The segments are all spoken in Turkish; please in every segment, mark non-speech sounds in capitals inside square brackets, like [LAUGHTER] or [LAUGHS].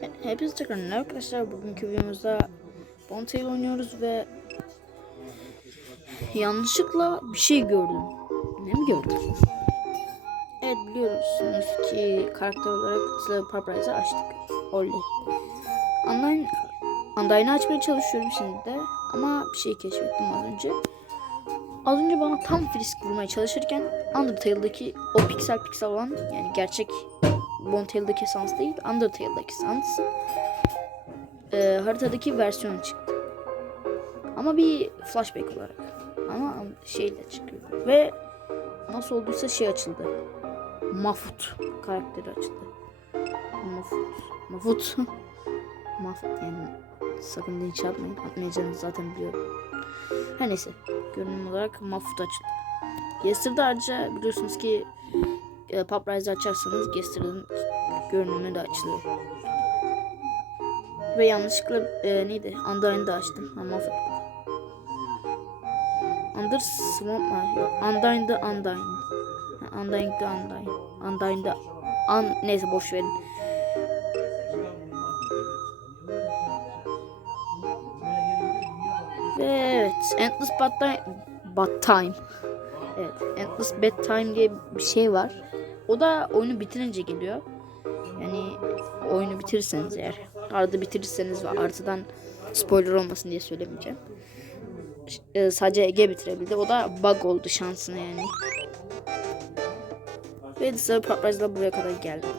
Hepinize tekrar merhaba arkadaşlar. Bugünkü videomuzda Bontail oynuyoruz ve yanlışlıkla bir şey gördüm. Ne mi gördüm? Evet biliyorsunuz ki karakter olarak Slave Paprise'ı açtık. Oley. Online, Undyne'ı açmaya çalışıyorum şimdi de ama bir şey keşfettim az önce. Az önce bana tam frisk vurmaya çalışırken Undertale'daki o piksel piksel olan yani gerçek Bontail'daki Sans değil Undertale'daki Sans e, haritadaki versiyon çıktı. Ama bir flashback olarak. Ama şeyle çıkıyor. Ve nasıl olduysa şey açıldı. Mafut karakteri açıldı. Mafut. Mafut. [LAUGHS] Mafut yani sakın linç yapmayın. Atmayacağınızı zaten biliyorum. Her neyse. Görünüm olarak Mafut açıldı. Yesterday ayrıca biliyorsunuz ki e, Pop açarsanız Gester'ın görünümü de açılıyor. Ve yanlışlıkla e, neydi? Undyne'ı da açtım. Ama Mafut. Under Swamp mı? Yok. Undyne'da Undyne. Undyne'da Undyne. Undyne'da An neyse boş verin. Ve evet. Endless Bad Time. Bad Time. Evet. Endless Bad Time diye bir şey var. O da oyunu bitirince geliyor. Yani oyunu bitirirseniz eğer. Arada bitirirseniz ve artıdan spoiler olmasın diye söylemeyeceğim. Ee, sadece Ege bitirebildi. O da bug oldu şansına yani. Ve Discovery Paprise'la buraya kadar geldim.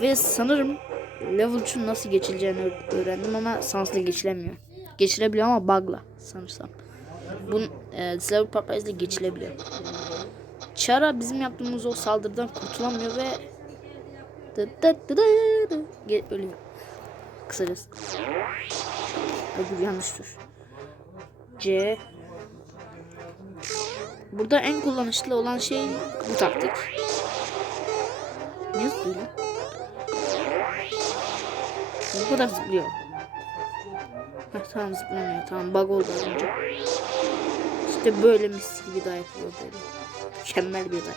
Ve sanırım level 3'ün nasıl geçileceğini öğrendim ama sansla geçilemiyor. Geçilebiliyor ama bug'la sanırsam. Bunun e, Paprise'la geçilebiliyor. Chara bizim yaptığımız o saldırıdan kurtulamıyor ve dı dı dı dı dı Ge- ölüyor. Kısacası. Hadi yanlış dur. C Burada en kullanışlı olan şey bu taktik. Ne zıplıyor? Bu kadar zıplıyor. Heh, tamam zıplamıyor. Tamam bug oldu önce. İşte böyle mis gibi dayak yiyor böyle. Mükemmel bir dayak.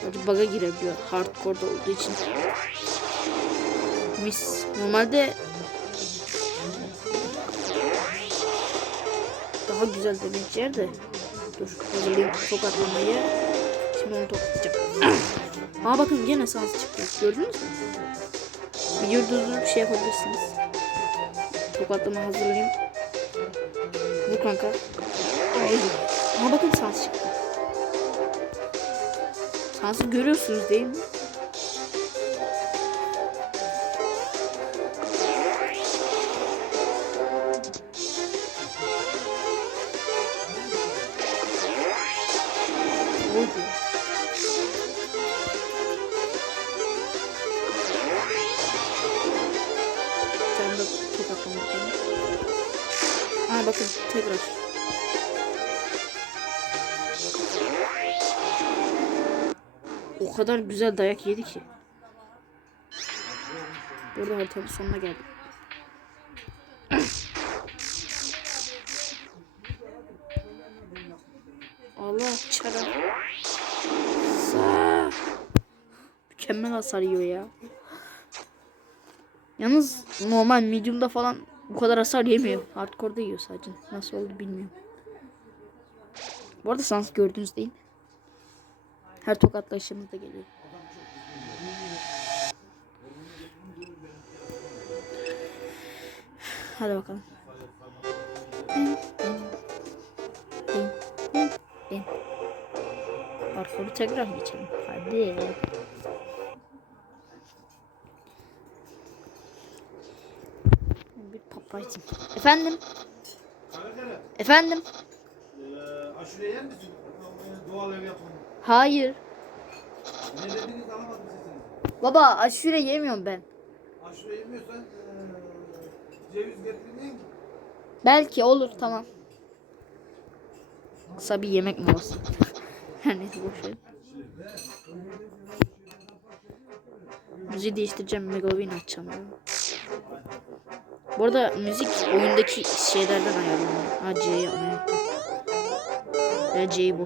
Sadece bug'a girebiliyor. Hardcore'da olduğu için. Mis. Normalde daha güzel yer de. Dur hazırlayayım tokatlamayı. Şimdi onu tokatlayacağım. [CLEARS THROAT] Aa bakın gene sans çıktı. Gördünüz mü? Videoyu durdurup şey yapabilirsiniz. Tokatlama hazırlayayım. Vur kanka. Ay. Aa bakın sans çıktı. Sansı görüyorsunuz değil mi? O kadar güzel dayak yedi ki. Burada haritanın sonuna geldim. Allah çara. Mükemmel hasar yiyor ya. Yalnız normal medium'da falan bu kadar hasar yemiyor. Hardcore'da yiyor sadece. Nasıl oldu bilmiyorum. Bu arada sans gördünüz değil Her tokatlaşımızda geliyor. Hadi bakalım. Parkuru tekrar geçelim. Hadi. Bir papaycım. Efendim? Efendim? Ee, aşure yer misin? Doğal ev yapımı. Hayır. Ne dediniz anlamadım sesini. Baba aşure yemiyorum ben. Aşure yemiyorsan ee, ceviz getirmeyin ki. Belki olur tamam. Kısa bir yemek molası. [LAUGHS] Her neyse boş ver. Müziği değiştireceğim. Megalovin açacağım. ya. Bu arada müzik oyundaki şeylerden ayarlanıyor. Ha C'yi unuttum. Ya C'yi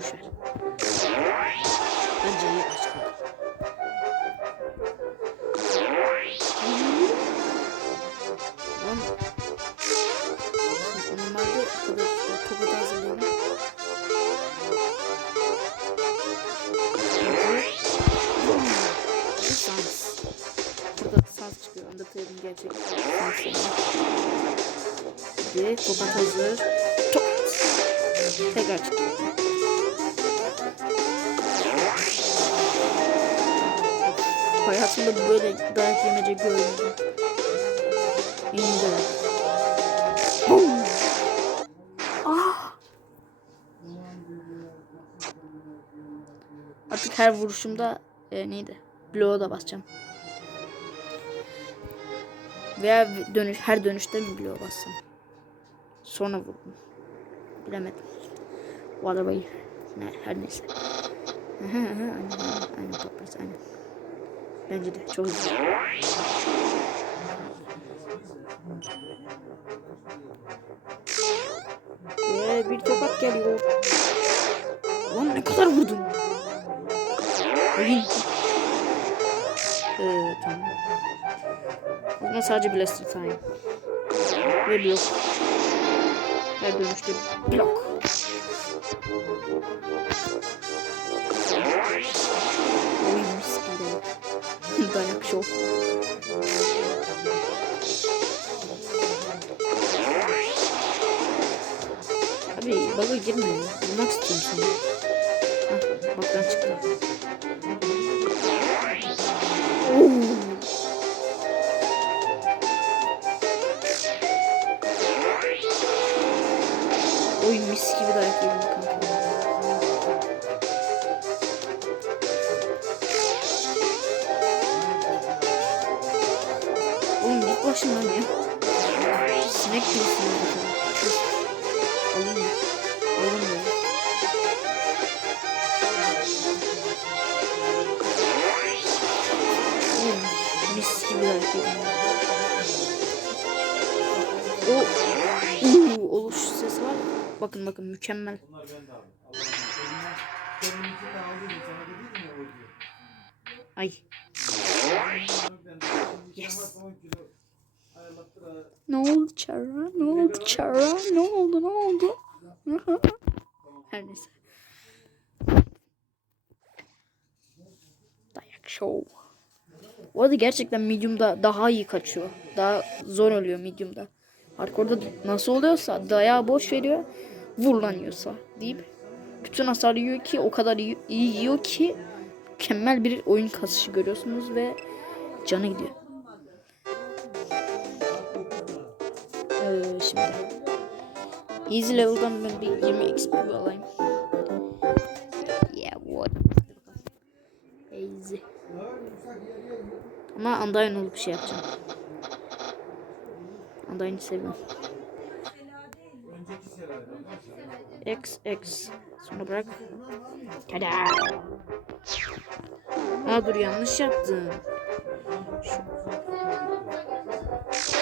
Önce aşkım. Normalde topu da hazırlayayım. Sans. Burada sans çıkıyor. Undertale'in gerçek sansını. Ve tokat hazır. Top. Tekrar çıkıyor. Hayatımda böyle dayak yemece görmedim. İndi. Boom. Ah. Artık her vuruşumda e, neydi? Bloğa da basacağım. Veya dönüş her dönüşte mi bloğa bassam? Sonra vurdum. Bilemedim. Bu arabayı. Ne, her neyse. Hı hı, aynen aynen aynen aynen. Bence de çok hızlı. Ve bir tokat geliyor. Lan ne kadar vurdun? Oyun. Ee, tamam. Zaman sadece Blaster Time. Ve blok. Her dönüşte blok. хочу. Abi balığı girmeyin. Bulmak istiyorum sana. Hah, baktan çıktı. Git başımdan ya. Sinek ya. Alın mı? Alın mı? Oğlum mis gibi yedim. O uuu oluş sesi var. Bakın bakın mükemmel. Ay. Şimdi Yes. Ne oldu Çara? Ne oldu Çara? Ne oldu? Ne oldu? [LAUGHS] Her neyse. Dayak show. Bu arada gerçekten medium'da daha iyi kaçıyor. Daha zor oluyor medium'da. Hardcore'da nasıl oluyorsa dayağı boş veriyor. Vurulanıyorsa deyip bütün hasarı yiyor ki o kadar iyi, iyi yiyor ki mükemmel bir oyun kasışı görüyorsunuz ve canı gidiyor. Easy level'dan ben bir 20 XP alayım. Yeah what? Easy. Ama Undyne olup şey yapacağım. Undyne'i seviyorum. X X. Sonra bırak. Tada. Aa dur yanlış yaptım.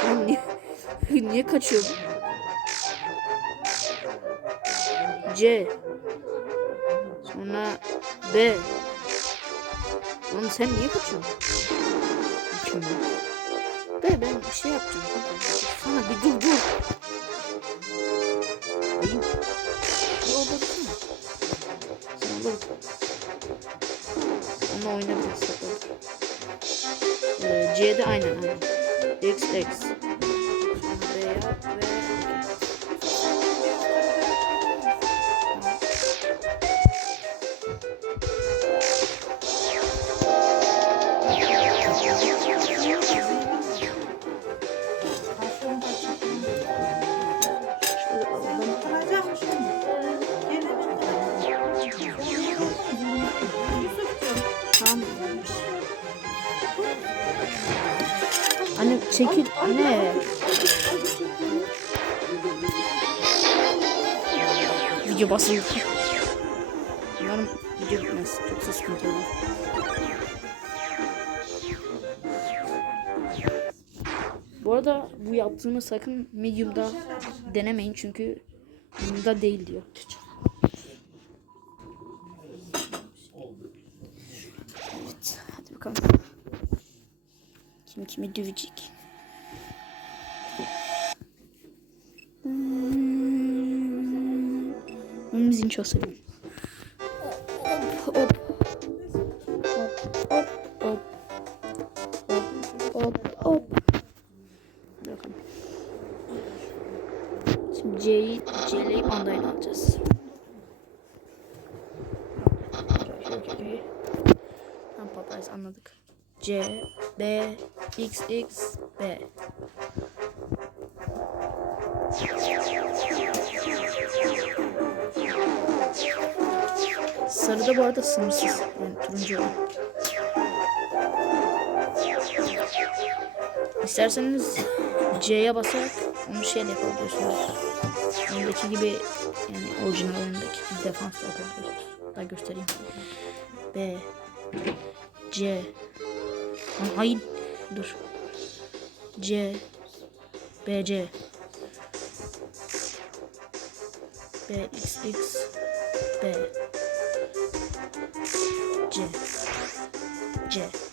Lan niye, [LAUGHS] niye kaçıyor? C. Sonra B. Oğlum sen niye kaçıyorsun? Mükemmel. B ben bir şey yapacağım. Sana bir dur dur. Ayıp. Bir orada dursana. Sen orada dur. Onunla oynayabiliriz. Ee, C'de aynen aynen. X X. anne. Video basılı. Umarım video bitmez. Çok sıkıntı olur. Bu arada bu yaptığımı sakın medium'da denemeyin çünkü bunda değil diyor. Evet, hadi bakalım. Kim kimi dövecek? çok seviyorum. Hop hop. Hop hop hop. Hop hop. Bakalım. Şimdi C'yi C'yi bandayla alacağız. Tam papayız anladık. C, B, X, X, B. Sarıda bu arada sınırsız. Yani turuncu olan. İsterseniz C'ye basarak onu şey de yapabiliyorsunuz. Oyundaki gibi yani orijinal oyundaki defans da. Daha göstereyim. B C Lan Hayır dur. C B C B X X B C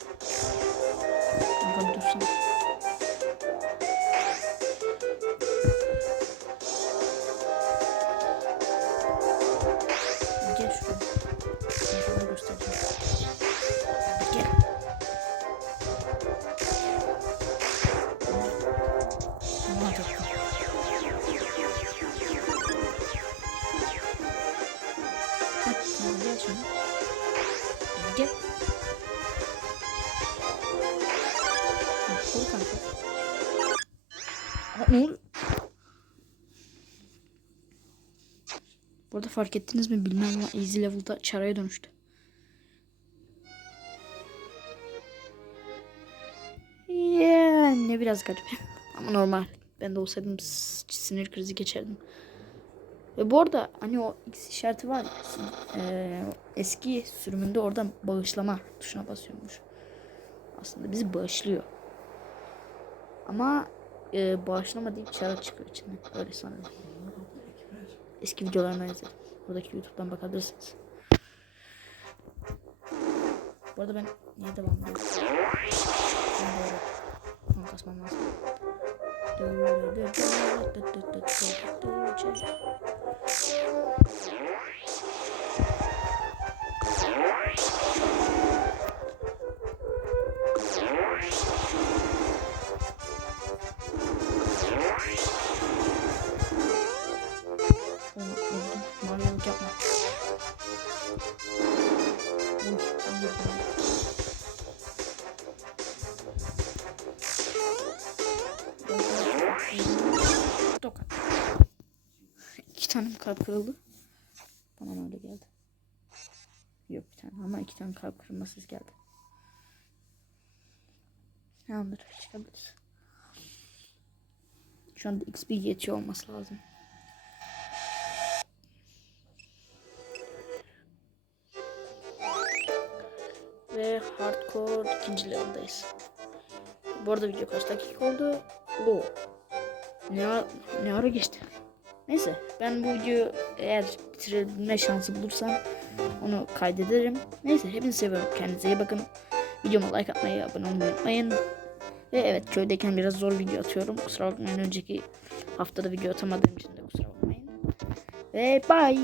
Oluyor? Burada fark ettiniz mi bilmem ama easy level'da çaraya dönüştü. Yani biraz garip. [LAUGHS] Ama normal. Ben de olsaydım sinir krizi geçerdim. Ve bu arada hani o X işareti var. eee, eski sürümünde oradan bağışlama tuşuna basıyormuş. Aslında bizi bağışlıyor. Ama eee bağışlama deyip çara çıkıyor içinden. Öyle sanırım. Eski videolarına izledim. Buradaki YouTube'dan bakabilirsiniz. Bu arada ben niye devam ediyorum? Ben doğru. Tamam kasmam lazım. Tane kalp kırıldı? Bana öyle geldi? Yok bir tane ama iki tane kalp kırılma ses geldi. Tamamdır çıkabiliriz. Şu anda XP yetiyor olması lazım. Ve hardcore ikinci level'dayız. Bu arada video kaç dakika oldu? Oo. Ne, ne ara geçti? Neyse ben bu videoyu eğer bitirebilme şansı bulursam onu kaydederim. Neyse hepinizi seviyorum. Kendinize iyi bakın. Videoma like atmayı, abone olmayı unutmayın. Ve evet köydeyken biraz zor video atıyorum. Kusura bakmayın önceki haftada video atamadığım için de kusura bakmayın. Ve bye.